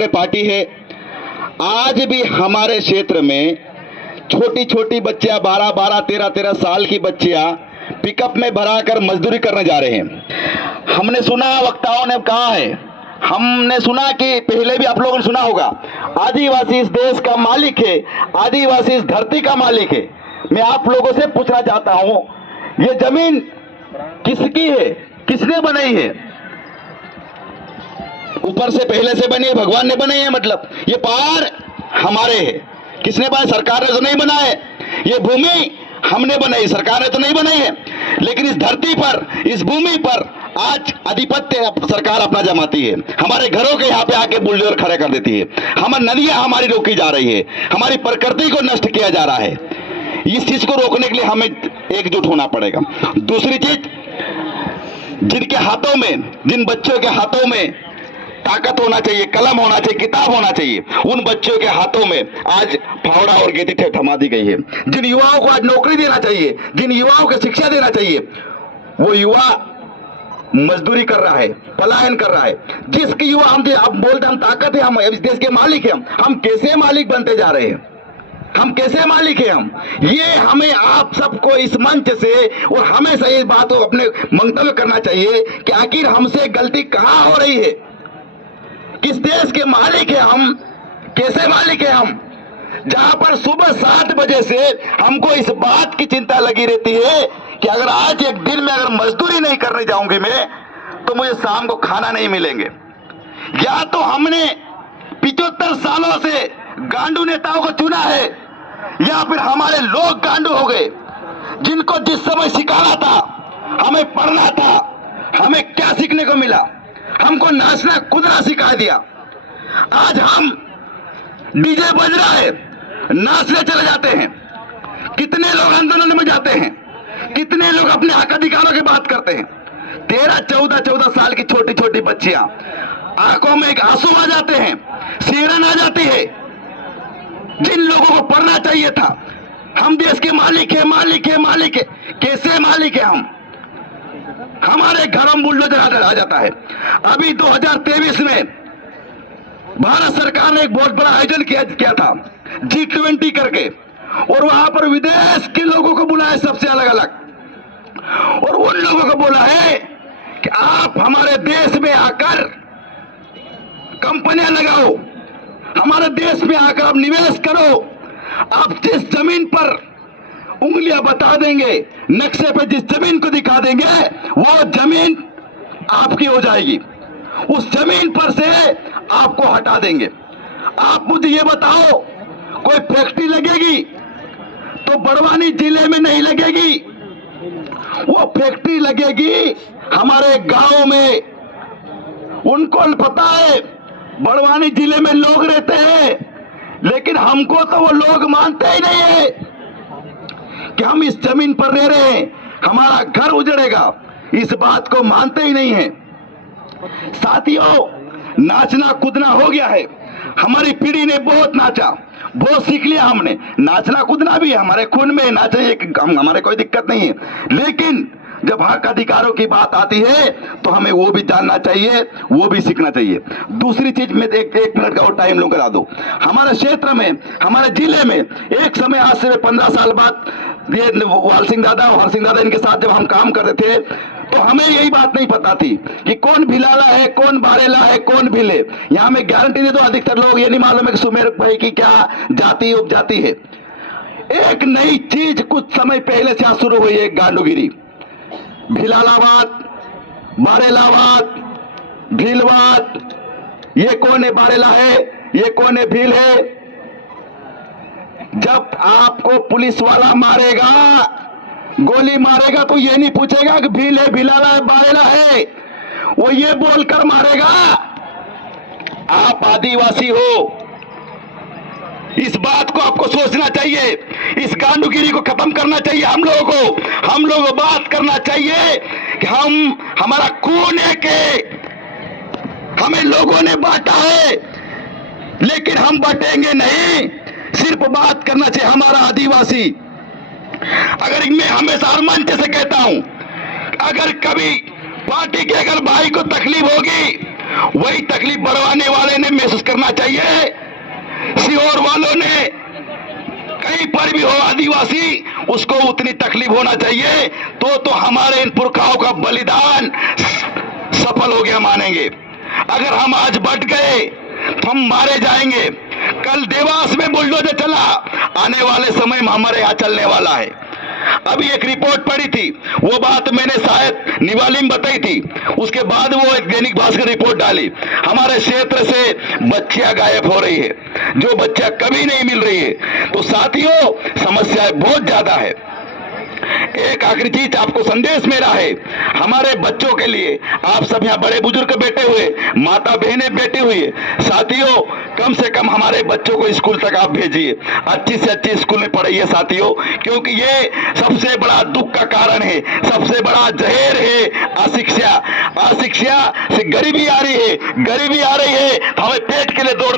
क्षेत्र पार्टी है। आज भी हमारे क्षेत्र में छोटी छोटी बच्चियां 12-12, 13-13 साल की बच्चियां पिकअप में भराकर मजदूरी करने जा रहे हैं। हमने सुना, वक्ताओं ने कहा है, हमने सुना कि पहले भी आप लोगों ने सुना होगा, आदिवासी इस देश का मालिक है, आदिवासी इस धरती का मालिक है। मैं आप लोगों से पूछना चाहता हूं, ये जमीन किसकी है, किसने बनाई है? ऊपर से पहले से बनी है, भगवान ने बनाई है। मतलब ये पहाड़ हमारे है, किसने बनाया? सरकार ने तो नहीं बनाया है। ये भूमि हमने बनाई, सरकार ने तो नहीं बनाई है। लेकिन इस धरती पर, इस भूमि पर आज आधिपत्य सरकार अपना जमाती है। हमारे घरों के यहाँ पे आके बुलडोजर खड़े कर देती है। हमारी नदियां हमारी रोकी जा रही है, हमारी प्रकृति को नष्ट किया जा रहा है। इस चीज को रोकने के लिए हमें एकजुट होना पड़ेगा। दूसरी चीज, जिनके हाथों में, जिन बच्चों के हाथों में ताकत होना चाहिए, कलम होना चाहिए, किताब होना चाहिए, उन बच्चों के हाथों में आज फावड़ा और गेंदी थमा दी गई है। जिन युवाओं को आज नौकरी देना चाहिए, जिन युवाओं को शिक्षा देना चाहिए, वो युवा मजदूरी कर रहा है, पलायन कर रहा है। जिसकी युवा हम बोलते हम ताकत है, हम इस देश के मालिक हैं, हम कैसे मालिक बनते जा रहे हैं? हम कैसे मालिक हैं? हम ये हमें आप सबको इस मंच से और हमेशा इस बात को अपने मंतव्य करना चाहिए कि आखिर हमसे गलती कहां हो रही है, किस देश के मालिक है हम, कैसे मालिक है हम? जहां पर सुबह 7 बजे से हमको इस बात की चिंता लगी रहती है कि अगर आज एक दिन में अगर मजदूरी नहीं करने जाऊंगी मैं, तो मुझे शाम को खाना नहीं मिलेंगे। या तो हमने 75 सालों से गांडू नेताओं को चुना है, या फिर हमारे लोग गांडू हो गए, जिनको जिस समय सिखाना था, हमें पढ़ना था, हमें क्या सीखने को मिला? हमको नाचना कूदना सिखा दिया। आज हम डीजे बज रहा है, नाचने चले जाते हैं। कितने लोग आंदोलन में जाते हैं, कितने लोग अपने हक अधिकारों की बात करते हैं। 13-14 साल की छोटी छोटी बच्चियां, आंखों में एक आंसू आ जाते हैं, सिहरन आ जाती है। जिन लोगों को पढ़ना चाहिए था, हम देश के मालिक है, मालिक है, मालिक है, कैसे मालिक है हम? हमारे घरों में बुलडोजर आ जाता है। अभी 2023 में भारत सरकार ने एक बहुत बड़ा आयोजन किया था, G20 करके, और वहां पर विदेश के लोगों को बुलाया, सबसे अलग अलग, और उन लोगों को बोला है कि आप हमारे देश में आकर कंपनियां लगाओ, हमारे देश में आकर आप निवेश करो। आप जिस जमीन पर उंगलियां बता देंगे, नक्शे पे जिस जमीन को दिखा देंगे, वो जमीन आपकी हो जाएगी। उस जमीन पर से आपको हटा देंगे। आप मुझे ये बताओ, कोई फैक्ट्री लगेगी तो बड़वानी जिले में नहीं लगेगी, वो फैक्ट्री लगेगी हमारे गांव में। उनको पता है बड़वानी जिले में लोग रहते हैं, लेकिन हमको तो वो लोग मानते ही नहीं है कि हम इस जमीन पर रह रहे हैं, हमारा घर उजड़ेगा। इस बात को मानते ही नहीं है। साथियों, नाचना कूदना हो गया है। हमारी पीढ़ी ने बहुत नाचा, बहुत सीख लिया हमने। नाचना कूदना भी है हमारे खून में, नाचे हमारे कोई दिक्कत नहीं है। लेकिन जब हक अधिकारों की बात आती है तो हमें वो भी जानना चाहिए, वो भी सीखना चाहिए। दूसरी चीज में एक मिनट का और टाइम लो करा दो। हमारे क्षेत्र में, हमारे जिले में एक समय, आज से 15 साल बाद, ये वाल सिंह दादा और हर सिंह दादा इनके साथ जब हम काम करते थे, तो हमें यही बात नहीं पता थी कि कौन भिलाला है, कौन बारेला है, कौन भिले। यहां मैं गारंटी दे दो, अधिकतर लोग ये नहीं मालूम है कि सुमेर भाई की क्या जाति उपजाति है। एक नई चीज कुछ समय पहले से शुरू हुई है, गांडूगिरी। भिलालाबाद, बारेलाबाद, भीलवाद, ये कौन है बारेला है, ये कौन है भील है। जब आपको पुलिस वाला मारेगा, गोली मारेगा, तो ये नहीं पूछेगा कि भील है, भिलाला है, बारेला है, वो ये बोलकर मारेगा आप आदिवासी हो। इस बात को आपको सोचना चाहिए। इस गांडूगिरी को खत्म करना चाहिए हम लोगों को। हम लोगों को बात करना चाहिए कि हमारा खून है कि हमें लोगों ने बांटा है, लेकिन हम बटेंगे नहीं। सिर्फ बात करना चाहिए हमारा आदिवासी। अगर मैं हमेशा हर मंच से कहता हूं, अगर कभी पार्टी के अगर भाई को तकलीफ होगी वही तकलीफ बढ़वाने वाले ने महसूस करना चाहिए। सीहोर वालों ने कहीं पर भी हो आदिवासी, उसको उतनी तकलीफ होना चाहिए, तो हमारे इन पुरखाओं का बलिदान सफल हो गया मानेंगे। अगर हम आज बट गए तो हम मारे जाएंगे। कल देवास में बुलडोजर चला, आने वाले समय में हमारे यहाँ चलने वाला है। अभी एक रिपोर्ट पड़ी थी, वो बात मैंने शायद निवाली में बताई थी, उसके बाद वो एक दैनिक भास्कर रिपोर्ट डाली। हमारे क्षेत्र से बच्चियां गायब हो रही है, जो बच्चियां कभी नहीं मिल रही है। तो साथियों, समस्या बहुत ज्यादा है। एक आखिरी चीज आपको संदेश मेरा है, हमारे बच्चों के लिए, आप सब यहाँ बड़े बुजुर्ग बैठे हुए, माता बहनें बैठी हुई है, साथियों कम से कम हमारे बच्चों को स्कूल तक आप भेजिए, अच्छी से अच्छी स्कूल में पढ़ाइए साथियों, क्योंकि ये सबसे बड़ा दुख का कारण है, सबसे बड़ा जहर है अशिक्षा। अशिक्षा से गरीबी आ रही है, गरीबी आ रही है, हमें पेट के लिए दौड़ना